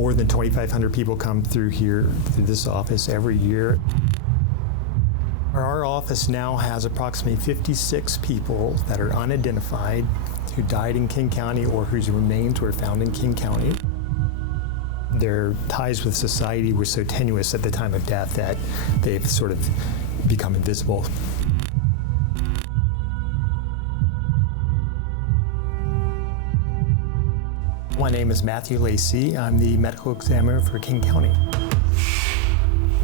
More than 2,500 people come through here, through this office every year. Our office now has approximately 56 people that are unidentified who died in King County or whose remains were found in King County. Their ties with society were so tenuous at the time of death that they've sort of become invisible. My name is Matthew Lacey. I'm the medical examiner for King County.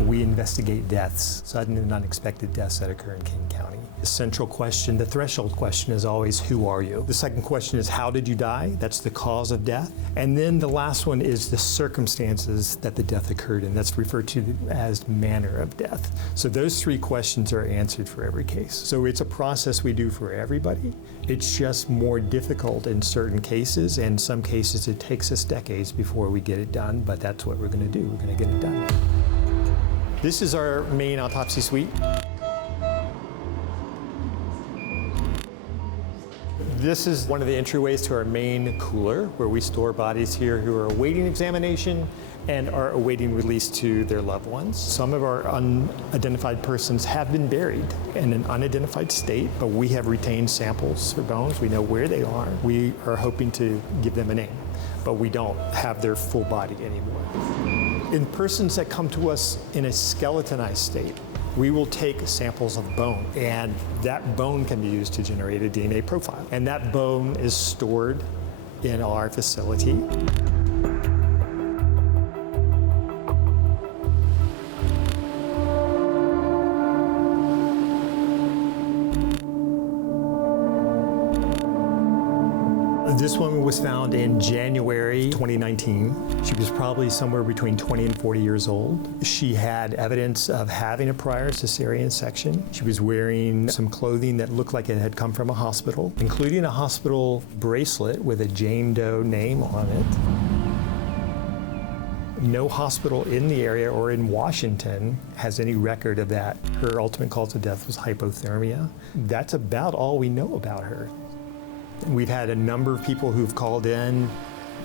We investigate deaths, sudden and unexpected deaths that occur in King County. The central question, the threshold question is always, who are you? The second question is, how did you die? That's the cause of death. And then the last one is the circumstances that the death occurred in. That's referred to as manner of death. So those three questions are answered for every case. So it's a process we do for everybody. It's just more difficult in certain cases. In some cases, it takes us decades before we get it done, but that's what we're going to do. We're going to get it done. This is our main autopsy suite. This is one of the entryways to our main cooler, where we store bodies here who are awaiting examination and are awaiting release to their loved ones. Some of our unidentified persons have been buried in an unidentified state, but we have retained samples for bones. We know where they are. We are hoping to give them a name, but we don't have their full body anymore. In persons that come to us in a skeletonized state, we will take samples of bone, and that bone can be used to generate a DNA profile. And that bone is stored in our facility. This woman was found in January 2019. She was probably somewhere between 20 and 40 years old. She had evidence of having a prior cesarean section. She was wearing some clothing that looked like it had come from a hospital, including a hospital bracelet with a Jane Doe name on it. No hospital in the area or in Washington has any record of that. Her ultimate cause of death was hypothermia. That's about all we know about her. We've had a number of people who've called in,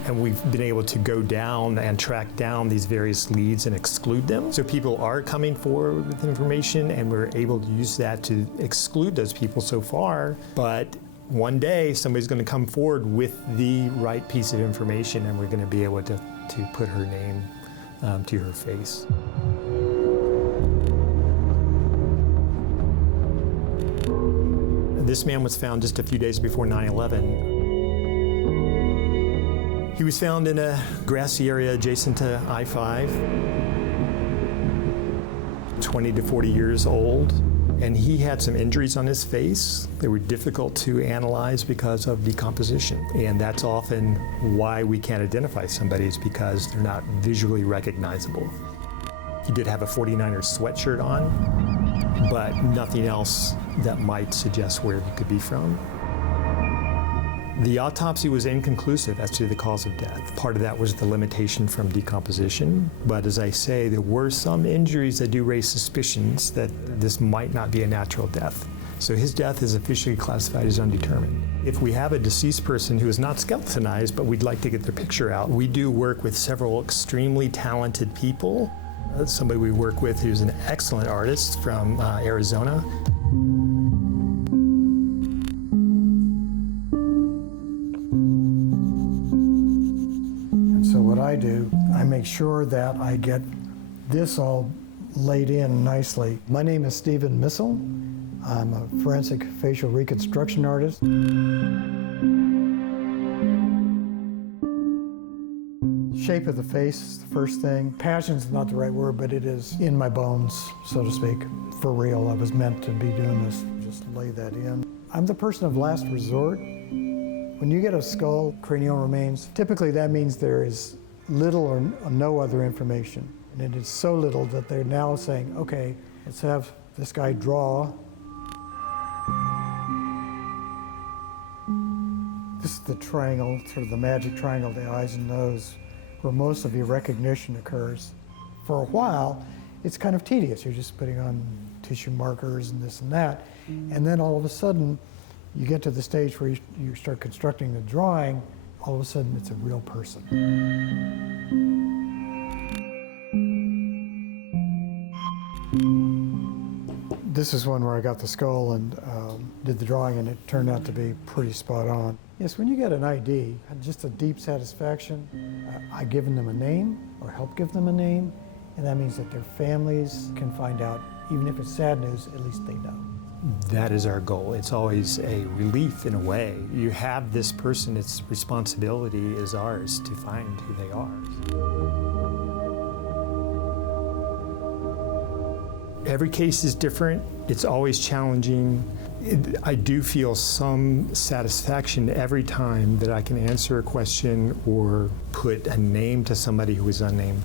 and we've been able to go down and track down these various leads and exclude them. So people are coming forward with information, and we're able to use that to exclude those people so far. But one day, somebody's going to come forward with the right piece of information, and we're going to be able to put her name to her face. This man was found just a few days before 9/11. He was found in a grassy area adjacent to I-5, 20 to 40 years old, and he had some injuries on his face. They were difficult to analyze because of decomposition, and that's often why we can't identify somebody, is because they're not visually recognizable. He did have a 49ers sweatshirt on, but nothing else that might suggest where he could be from. The autopsy was inconclusive as to the cause of death. Part of that was the limitation from decomposition, but as I say, there were some injuries that do raise suspicions that this might not be a natural death. So his death is officially classified as undetermined. If we have a deceased person who is not skeletonized, but we'd like to get their picture out, we do work with several extremely talented people. Somebody we work with who's an excellent artist from Arizona. And so what I do, I make sure that I get this all laid in nicely. My name is Stephen Missel. I'm a forensic facial reconstruction artist. Shape of the face is the first thing. Passion's not the right word, but it is in my bones, so to speak. For real, I was meant to be doing this. Just lay that in. I'm the person of last resort. When you get a skull, cranial remains, typically that means there is little or no other information. And it is so little that they're now saying, okay, let's have this guy draw. This is the triangle, sort of the magic triangle, the eyes and nose, where most of your recognition occurs. For a while, it's kind of tedious. You're just putting on tissue markers and this and that. And then all of a sudden, you get to the stage where you start constructing the drawing, all of a sudden it's a real person. This is one where I got the skull and did the drawing, and it turned out to be pretty spot on. Yes, when you get an ID, just a deep satisfaction. I've given them a name or helped give them a name, and that means that their families can find out, even if it's sad news, at least they know. That is our goal. It's always a relief in a way. You have this person, its responsibility is ours to find who they are. Every case is different. It's always challenging. I do feel some satisfaction every time that I can answer a question or put a name to somebody who is unnamed.